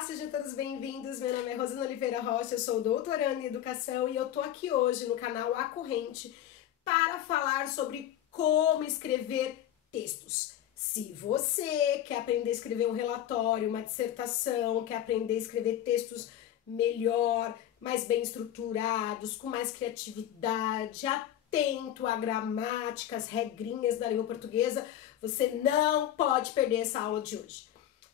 Olá, sejam todos bem-vindos. Meu nome é Rosana Oliveira Rocha, eu sou doutoranda em educação e eu tô aqui hoje no canal A Corrente para falar sobre como escrever textos. Se você quer aprender a escrever um relatório, uma dissertação, quer aprender a escrever textos melhor, mais bem estruturados, com mais criatividade, atento à gramática, às regrinhas da língua portuguesa, você não pode perder essa aula de hoje.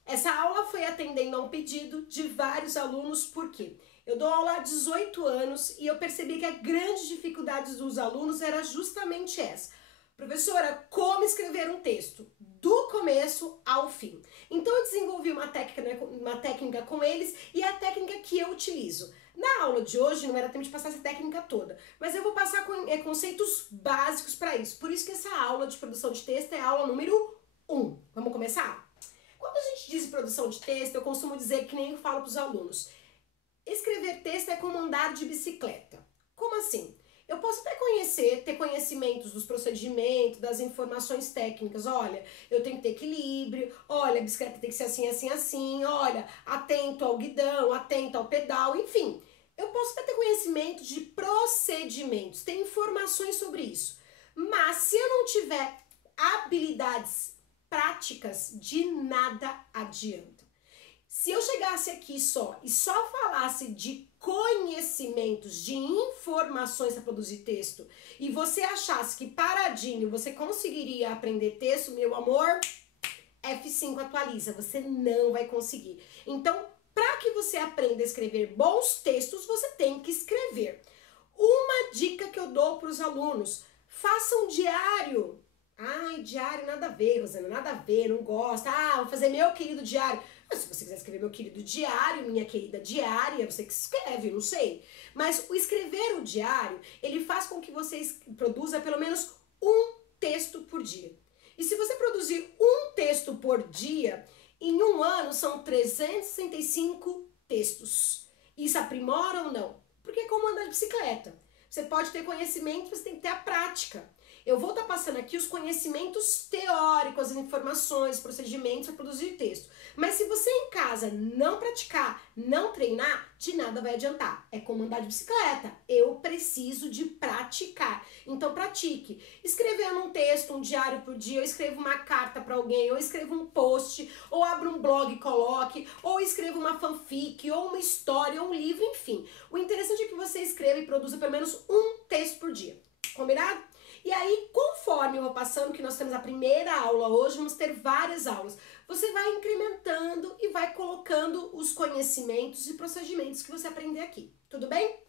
Essa aula foi atendendo a um pedido de vários alunos, porque eu dou aula há 18 anos e eu percebi que a grande dificuldade dos alunos era justamente essa. Professora, como escrever um texto do começo ao fim? Então eu desenvolvi uma técnica com eles e é a técnica que eu utilizo. Na aula de hoje não era tempo de passar essa técnica toda, mas eu vou passar conceitos básicos para isso. Por isso que essa aula de produção de texto é a aula número 1. Vamos começar? Quando a gente diz produção de texto, eu costumo dizer que nem eu falo para os alunos. Escrever texto é como andar de bicicleta. Como assim? Eu posso até ter conhecimentos dos procedimentos, das informações técnicas. Olha, eu tenho que ter equilíbrio, olha, a bicicleta tem que ser assim, assim, assim, olha, atento ao guidão, atento ao pedal, enfim. Eu posso até ter conhecimento de procedimentos, ter informações sobre isso. Mas se eu não tiver habilidades práticas, de nada adianta. Se eu chegasse aqui e só falasse de conhecimentos, de informações para produzir texto, e você achasse que paradinho você conseguiria aprender texto, meu amor, F5 atualiza, você não vai conseguir. Então, para que você aprenda a escrever bons textos, você tem que escrever. Uma dica que eu dou para os alunos, faça um diário. Ai, diário nada a ver, Rosana, nada a ver, não gosta. Ah, vou fazer meu querido diário. Mas se você quiser escrever meu querido diário, minha querida diária, você que escreve, não sei. Mas o escrever o diário, ele faz com que você produza pelo menos um texto por dia. E se você produzir um texto por dia, em um ano são 365 textos. Isso aprimora ou não? Porque é como andar de bicicleta. Você pode ter conhecimento, mas tem que ter a prática. Eu vou estar passando aqui os conhecimentos teóricos, as informações, procedimentos para produzir texto. Mas se você em casa não praticar, não treinar, de nada vai adiantar. É como andar de bicicleta. Eu preciso de praticar. Então pratique. Escrevendo um texto, um diário por dia, eu escrevo uma carta para alguém, ou escrevo um post, ou abro um blog e coloque, ou escrevo uma fanfic, ou uma história, ou um livro, enfim. O interessante é que você escreva e produza pelo menos um texto por dia. Combinado? E aí, conforme eu vou passando, que nós temos a primeira aula hoje, vamos ter várias aulas. Você vai incrementando e vai colocando os conhecimentos e procedimentos que você aprender aqui. Tudo bem?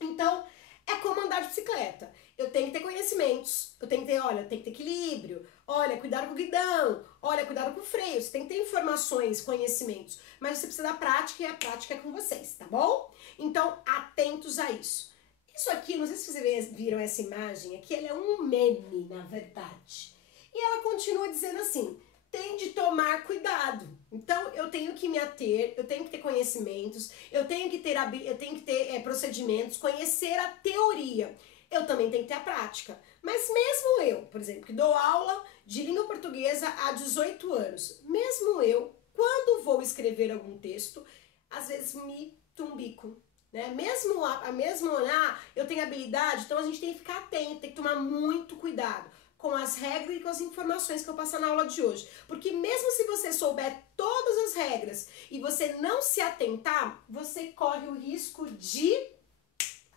Então, é como andar de bicicleta. Eu tenho que ter conhecimentos, eu tenho que ter, olha, tem que ter equilíbrio, olha, cuidado com o guidão, olha, cuidado com o freio. Você tem que ter informações, conhecimentos, mas você precisa da prática e a prática é com vocês, tá bom? Então, atentos a isso. Isso aqui, não sei se vocês viram essa imagem aqui, ela é um meme, na verdade. E ela continua dizendo assim, tem de tomar cuidado. Então, eu tenho que me ater, eu tenho que ter conhecimentos, eu tenho que ter procedimentos, conhecer a teoria. Eu também tenho que ter a prática. Mas mesmo eu, por exemplo, que dou aula de língua portuguesa há 18 anos, mesmo eu, quando vou escrever algum texto, às vezes me tumbico. Né? Mesmo eu tenho habilidade, então a gente tem que ficar atento, tem que tomar muito cuidado com as regras e com as informações que eu passo na aula de hoje. Porque mesmo se você souber todas as regras e você não se atentar, você corre o risco de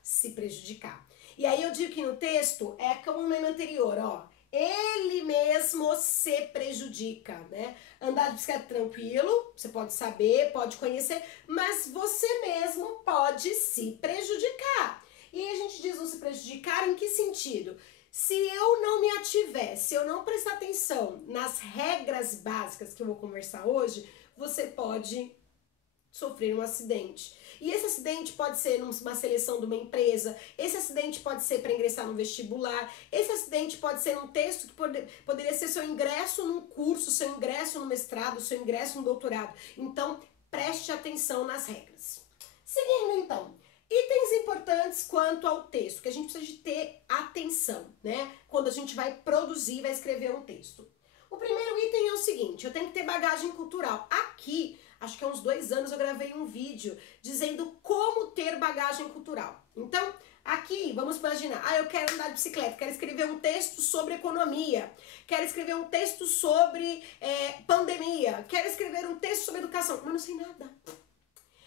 se prejudicar. E aí eu digo que no texto é como no meme anterior, ó. Ele mesmo se prejudica, né? Andar de bicicleta tranquilo, você pode saber, pode conhecer, mas você mesmo pode se prejudicar. E aí a gente diz não se prejudicar em que sentido? Se eu não me ativer, se eu não prestar atenção nas regras básicas que eu vou conversar hoje, você pode sofrer um acidente. E esse acidente pode ser numa seleção de uma empresa, esse acidente pode ser para ingressar no vestibular, esse acidente pode ser num texto que poderia ser seu ingresso num curso, seu ingresso no mestrado, seu ingresso no doutorado. Então, preste atenção nas regras. Seguindo então, itens importantes quanto ao texto, que a gente precisa de ter atenção, né? Quando a gente vai produzir, vai escrever um texto. O primeiro item é o seguinte, eu tenho que ter bagagem cultural. Aqui, acho que há uns 2 anos eu gravei um vídeo dizendo como ter bagagem cultural. Então, aqui, vamos imaginar, eu quero andar de bicicleta, quero escrever um texto sobre economia, quero escrever um texto sobre pandemia, quero escrever um texto sobre educação, mas não sei nada.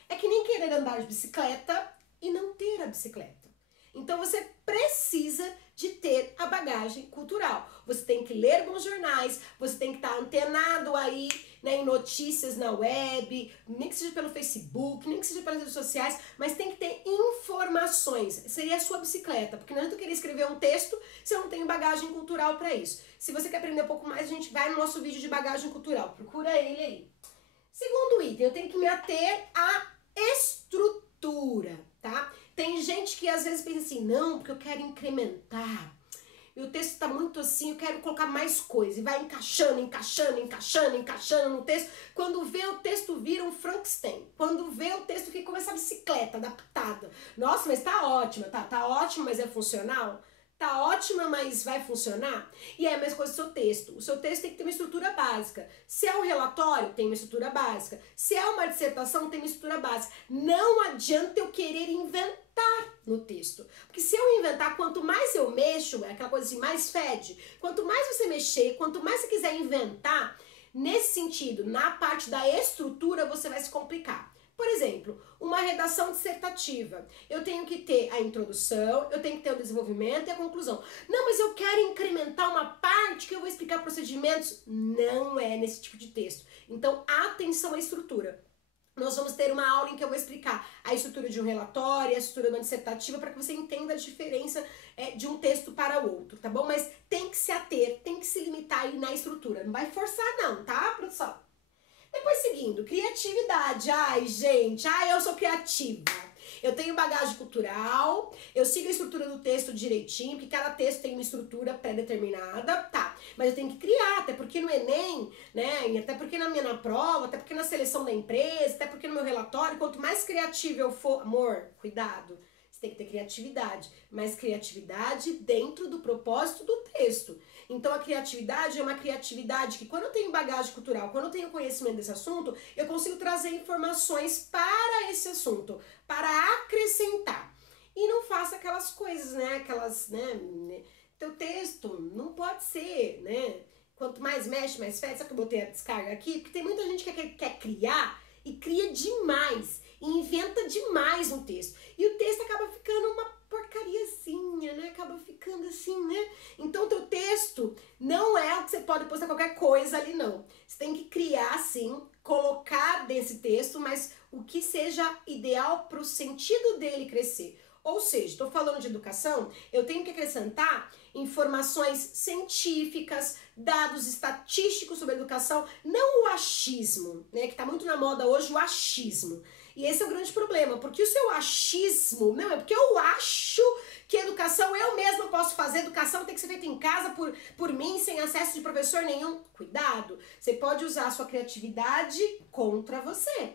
É que nem querer andar de bicicleta e não ter a bicicleta. Então você precisa de ter a bagagem cultural. Você tem que ler bons jornais, você tem que estar antenado aí, né, em notícias na web, nem que seja pelo Facebook, nem que seja pelas redes sociais, mas tem que ter informações. Seria a sua bicicleta, porque não adianta eu querer escrever um texto se eu não tenho bagagem cultural para isso. Se você quer aprender um pouco mais, a gente vai no nosso vídeo de bagagem cultural. Procura ele aí. Segundo item, eu tenho que me ater à estrutura, tá? Tem gente que às vezes pensa assim, não, porque eu quero incrementar. E o texto tá muito assim, eu quero colocar mais coisa. E vai encaixando no texto. Quando vê, o texto vira um Frankenstein. Quando vê, o texto fica como essa bicicleta adaptada. Nossa, mas tá ótima, tá ótimo, mas é funcional? Tá ótima, mas vai funcionar? E é a mesma coisa do seu texto. O seu texto tem que ter uma estrutura básica. Se é um relatório, tem uma estrutura básica. Se é uma dissertação, tem uma estrutura básica. Não adianta eu querer inventar no texto. Porque se eu inventar, quanto mais eu mexo, é aquela coisa assim, mais fede. Quanto mais você mexer, quanto mais você quiser inventar, nesse sentido, na parte da estrutura, você vai se complicar. Por exemplo, uma redação dissertativa. Eu tenho que ter a introdução, eu tenho que ter o desenvolvimento e a conclusão. Não, mas eu quero incrementar uma parte que eu vou explicar procedimentos. Não é nesse tipo de texto. Então, atenção à estrutura. Nós vamos ter uma aula em que eu vou explicar a estrutura de um relatório, a estrutura de uma dissertativa, para que você entenda a diferença de um texto para o outro, tá bom? Mas tem que se ater, tem que se limitar aí na estrutura. Não vai forçar não, tá, produção? Depois seguindo, criatividade. Ai, gente, eu sou criativa. Eu tenho bagagem cultural, eu sigo a estrutura do texto direitinho, porque cada texto tem uma estrutura pré-determinada, tá. Mas eu tenho que criar, até porque no Enem, né, até porque na prova, até porque na seleção da empresa, até porque no meu relatório, quanto mais criativo eu for, amor, cuidado, você tem que ter criatividade, mas criatividade dentro do propósito do texto. Então a criatividade é uma criatividade que quando eu tenho bagagem cultural, quando eu tenho conhecimento desse assunto, eu consigo trazer informações para esse assunto, para acrescentar. E não faça aquelas coisas, né, teu texto não pode ser, né, quanto mais mexe, mais fede. Sabe que eu botei a descarga aqui? Porque tem muita gente que quer criar e cria demais, e inventa demais no texto. E o texto acaba ficando uma porcariazinha, né? Acaba ficando assim, né? Então o teu texto não é o que você pode postar qualquer coisa ali, não. Você tem que criar, sim, colocar desse texto, mas o que seja ideal para o sentido dele crescer. Ou seja, estou falando de educação, eu tenho que acrescentar informações científicas, dados estatísticos sobre a educação, não o achismo, né? Que está muito na moda hoje, o achismo. E esse é o grande problema, porque o seu achismo, não, é porque eu acho que educação eu mesma posso fazer, educação tem que ser feita em casa por mim, sem acesso de professor nenhum. Cuidado, você pode usar a sua criatividade contra você,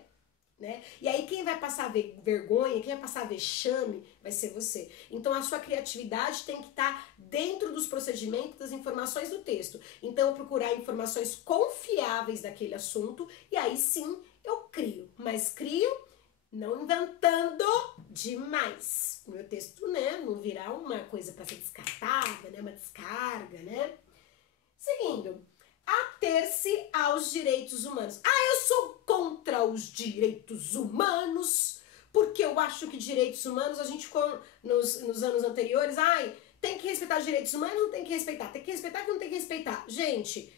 né? E aí quem vai passar vergonha, quem vai passar vexame, vai ser você. Então a sua criatividade tem que estar dentro dos procedimentos, das informações do texto. Então eu procurar informações confiáveis daquele assunto e aí sim eu crio, mas crio não inventando demais. O meu texto, né, não virar uma coisa para ser descartada, né, uma descarga, né? Seguindo, ater-se aos direitos humanos. Eu sou contra os direitos humanos, porque eu acho que direitos humanos, a gente ficou nos anos anteriores, tem que respeitar os direitos humanos, não tem que respeitar, tem que respeitar que não tem que respeitar. Gente,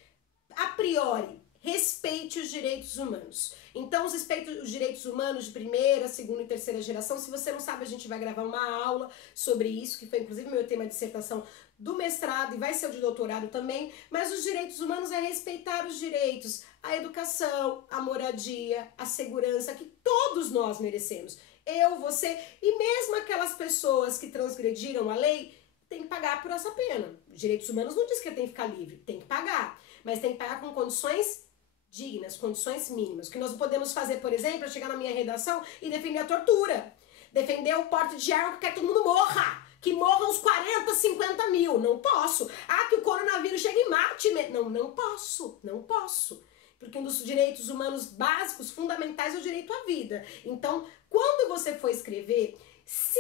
a priori, respeite os direitos humanos. Então, respeite os direitos humanos de primeira, segunda e terceira geração. Se você não sabe, a gente vai gravar uma aula sobre isso, que foi inclusive meu tema de dissertação do mestrado e vai ser o de doutorado também. Mas os direitos humanos é respeitar os direitos, a educação, a moradia, a segurança que todos nós merecemos. Eu, você e mesmo aquelas pessoas que transgrediram a lei, tem que pagar por essa pena. Direitos humanos não diz que tem que ficar livre, tem que pagar. Mas tem que pagar com condições dignas, condições mínimas. O que nós não podemos fazer, por exemplo, é chegar na minha redação e defender a tortura. Defender o porte de arma que quer que todo mundo morra. Que morram uns 40, 50 mil. Não posso. Que o coronavírus chegue e mate. Não posso. Porque um dos direitos humanos básicos, fundamentais, é o direito à vida. Então, quando você for escrever, se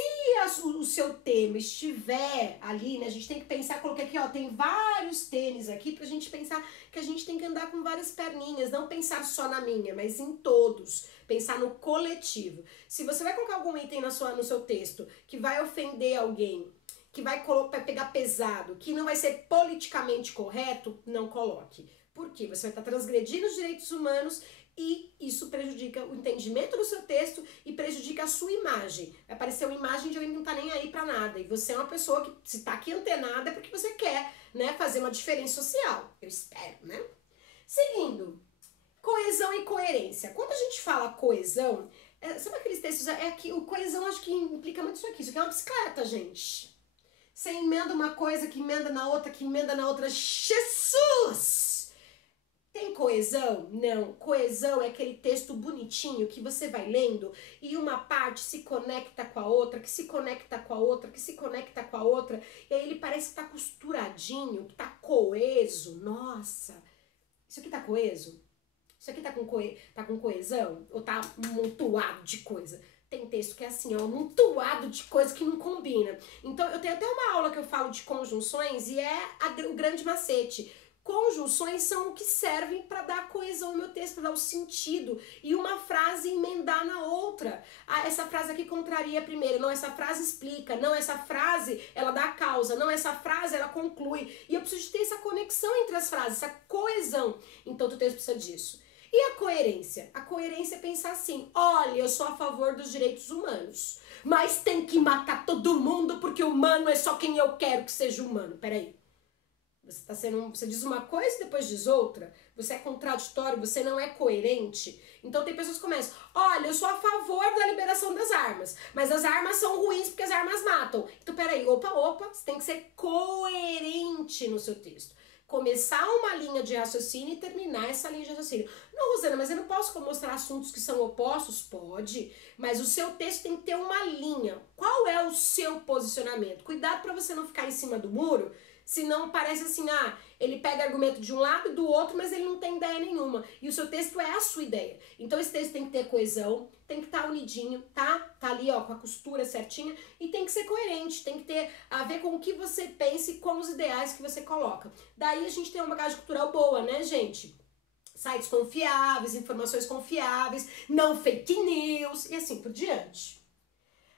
o seu tema estiver ali, né, a gente tem que pensar, coloquei aqui, ó, tem vários tênis aqui pra gente pensar que a gente tem que andar com várias perninhas, não pensar só na minha, mas em todos, pensar no coletivo. Se você vai colocar algum item no seu texto que vai ofender alguém, que vai pegar pesado, que não vai ser politicamente correto, não coloque. Por quê? Você vai estar transgredindo os direitos humanos e isso prejudica o entendimento do seu texto e prejudica a sua imagem. Vai parecer uma imagem de alguém que não tá nem aí pra nada. E você é uma pessoa que, se tá aqui antenada, é porque você quer, né, fazer uma diferença social. Eu espero, né? Seguindo, coesão e coerência. Quando a gente fala coesão, sabe aqueles textos? O coesão acho que implica muito isso aqui. Isso aqui é uma bicicleta, gente. Você emenda uma coisa, que emenda na outra, que emenda na outra. Jesus! Tem coesão? Não. Coesão é aquele texto bonitinho que você vai lendo e uma parte se conecta com a outra, que se conecta com a outra, que se conecta com a outra. E aí ele parece que tá costuradinho, que tá coeso. Nossa! Isso aqui tá coeso? Isso aqui tá com coesão? Ou tá amontoado de coisa? Tem texto que é assim, ó, amontoado de coisa que não combina. Então eu tenho até uma aula que eu falo de conjunções e é o grande macete. Conjunções são o que servem para dar coesão ao meu texto, para dar o sentido e uma frase emendar na outra. Ah, essa frase aqui contraria a primeira, não, essa frase explica, não, essa frase ela dá a causa, não, essa frase ela conclui. E eu preciso de ter essa conexão entre as frases, essa coesão. Então o texto precisa disso. E a coerência? A coerência é pensar assim, olha, eu sou a favor dos direitos humanos, mas tem que matar todo mundo porque humano é só quem eu quero que seja humano. Peraí. Você diz uma coisa e depois diz outra, você é contraditório, você não é coerente. Então tem pessoas que começam, olha, eu sou a favor da liberação das armas, mas as armas são ruins porque as armas matam. Então peraí, opa, você tem que ser coerente no seu texto. Começar uma linha de raciocínio e terminar essa linha de raciocínio. Não, Rosana, mas eu não posso mostrar assuntos que são opostos? Pode, mas o seu texto tem que ter uma linha. Qual é o seu posicionamento? Cuidado para você não ficar em cima do muro. Senão parece assim, ele pega argumento de um lado e do outro, mas ele não tem ideia nenhuma. E o seu texto é a sua ideia. Então esse texto tem que ter coesão, tem que estar unidinho, tá? Tá ali, ó, com a costura certinha. E tem que ser coerente, tem que ter a ver com o que você pensa e com os ideais que você coloca. Daí a gente tem uma bagagem cultural boa, né, gente? Sites confiáveis, informações confiáveis, não fake news e assim por diante.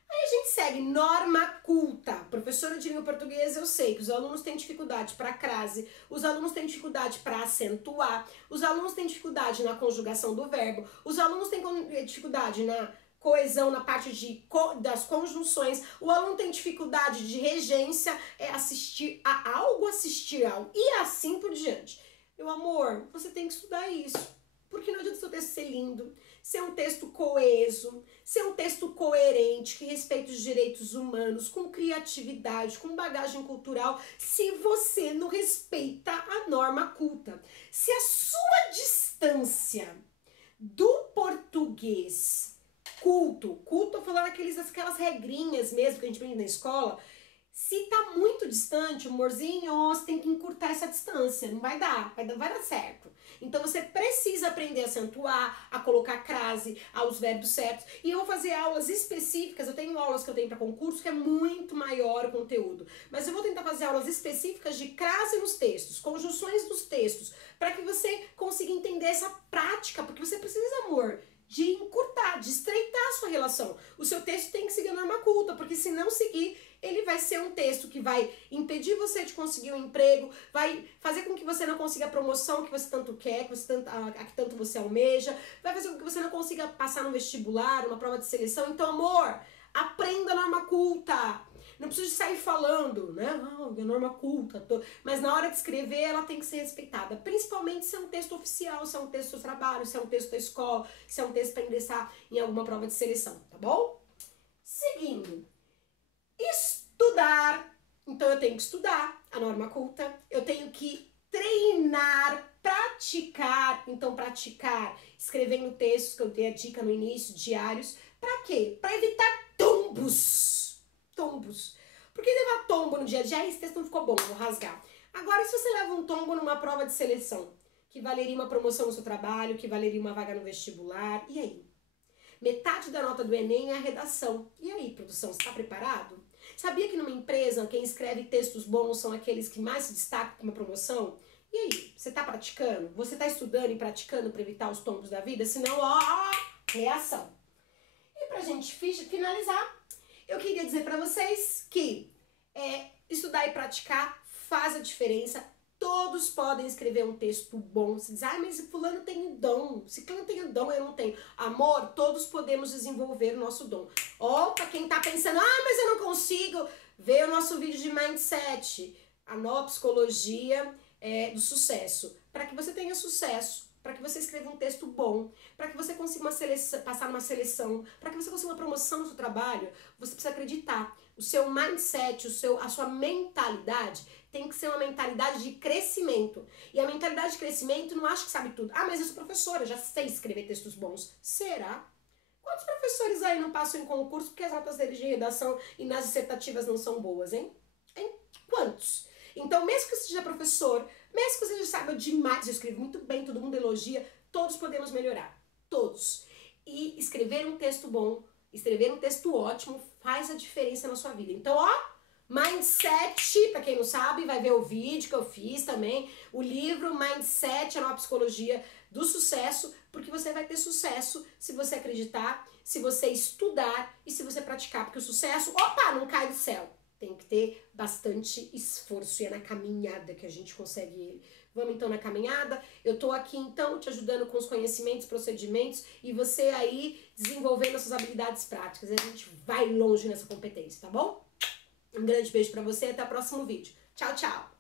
Aí a gente segue norma culta. Professora de língua portuguesa, eu sei que os alunos têm dificuldade para crase, os alunos têm dificuldade para acentuar, os alunos têm dificuldade na conjugação do verbo, os alunos têm dificuldade na coesão, na parte das conjunções, o aluno tem dificuldade de regência, assistir a algo, assistir a algo, e assim por diante. Meu amor, você tem que estudar isso. Porque não adianta o seu texto ser lindo, ser um texto coeso, ser um texto coerente, que respeita os direitos humanos, com criatividade, com bagagem cultural, se você não respeita a norma culta. Se a sua distância do português culto, tô falando aquelas regrinhas mesmo que a gente aprende na escola, se tá muito distante, amorzinho, você tem que encurtar essa distância, não vai dar certo. Então você precisa aprender a acentuar, a colocar crase, aos verbos certos. E eu vou fazer aulas específicas, eu tenho aulas que eu tenho para concurso que é muito maior o conteúdo. Mas eu vou tentar fazer aulas específicas de crase nos textos, conjunções dos textos, para que você consiga entender essa prática, porque você precisa, amor, de encurtar, de estreitar a sua relação. O seu texto tem que seguir a norma culta, porque se não seguir, ele vai ser um texto que vai impedir você de conseguir um emprego, vai fazer com que você não consiga a promoção que você tanto quer, a que tanto você almeja, vai fazer com que você não consiga passar no vestibular, uma prova de seleção. Então, amor, aprenda a norma culta. Não precisa de sair falando, né? É norma culta. Mas na hora de escrever, ela tem que ser respeitada. Principalmente se é um texto oficial, se é um texto do seu trabalho, se é um texto da escola, se é um texto para ingressar em alguma prova de seleção, tá bom? Seguindo. Estudar. Então eu tenho que estudar a norma culta. Eu tenho que treinar, praticar. Então praticar escrevendo textos, que eu dei a dica no início, diários. Pra quê? Pra evitar tombos. Porque levar tombo no dia a dia, esse texto não ficou bom, vou rasgar. Agora, se você leva um tombo numa prova de seleção, o que valeria uma promoção no seu trabalho, que valeria uma vaga no vestibular. E aí? Metade da nota do Enem é a redação. E aí, produção, você está preparado? Sabia que numa empresa quem escreve textos bons são aqueles que mais se destacam com uma promoção? E aí, você está praticando? Você está estudando e praticando para evitar os tombos da vida? Senão, reação. E pra gente finalizar, eu queria dizer para vocês que estudar e praticar faz a diferença. Todos podem escrever um texto bom. Você diz, mas fulano tem dom, ciclano tem dom, eu não tenho. Amor, todos podemos desenvolver o nosso dom. Pra quem tá pensando, mas eu não consigo, vê o nosso vídeo de Mindset, a nova psicologia do sucesso. Para que você tenha sucesso, para que você escreva um texto bom, para que você consiga passar numa seleção, para que você consiga uma promoção no seu trabalho, você precisa acreditar. O seu mindset, a sua mentalidade tem que ser uma mentalidade de crescimento. E a mentalidade de crescimento não acha que sabe tudo. Mas eu sou professora, já sei escrever textos bons. Será? Quantos professores aí não passam em concurso porque as notas deles de redação e nas dissertativas não são boas, hein? Quantos? Então, mesmo que você seja professor, mesmo que você já saiba demais, eu escrevo muito bem, todo mundo elogia, todos podemos melhorar. Todos. E escrever um texto bom, escrever um texto ótimo faz a diferença na sua vida. Então, Mindset, pra quem não sabe, vai ver o vídeo que eu fiz também, o livro Mindset, a nova psicologia do sucesso, porque você vai ter sucesso se você acreditar, se você estudar e se você praticar, porque o sucesso, não cai do céu. Tem que ter bastante esforço e é na caminhada que a gente consegue ele. Vamos então na caminhada? Eu tô aqui então te ajudando com os conhecimentos, procedimentos e você aí desenvolvendo as suas habilidades práticas. A gente vai longe nessa competência, tá bom? Um grande beijo pra você e até o próximo vídeo. Tchau, tchau!